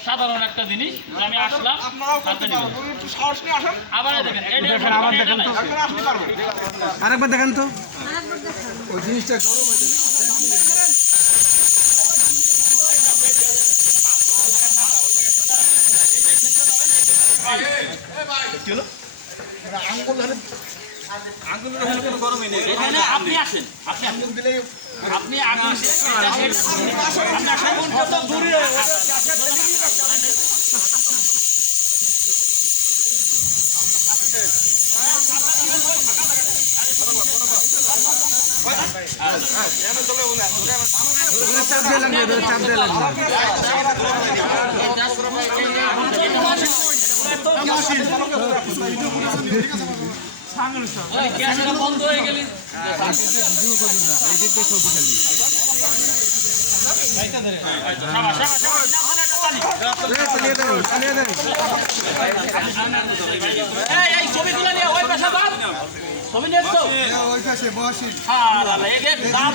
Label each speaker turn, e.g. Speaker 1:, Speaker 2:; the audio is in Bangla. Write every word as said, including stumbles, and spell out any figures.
Speaker 1: সাধারণ একটা জিনিস আমি আসলাম
Speaker 2: আপনারাও করতে পারবেন একটু সাহস নিয়ে আসেন
Speaker 1: আবার দেখেন এটা
Speaker 3: দেখেন, আবার দেখেন তো।
Speaker 2: এখন আপনি পারবেন
Speaker 3: আরেকবার দেখান তো ওই জিনিসটা গরম হয়ে যাবে।
Speaker 1: এখানে আপনি আসেন আপনি আঙুল দিলে আপনি আঙুল দিয়ে আপনি আসেন কত দূরে
Speaker 3: ধরে চাপ দিয়ে লাগবে, ধরে চাপ দিয়ে লাগবে।
Speaker 1: গ্যাসটা বন্ধ হয়ে গেলে
Speaker 3: ভিডিও করুন না, এই দিকটা শক্তিশালী। এই, চালিয়ে দেন, চালিয়ে দেন।
Speaker 1: এই এই ছবিগুলো নিয়ে ওই পাশে যান ছবি নিয়ে তো
Speaker 3: ওই পাশে বসি।
Speaker 1: হ্যাঁ এদের দাম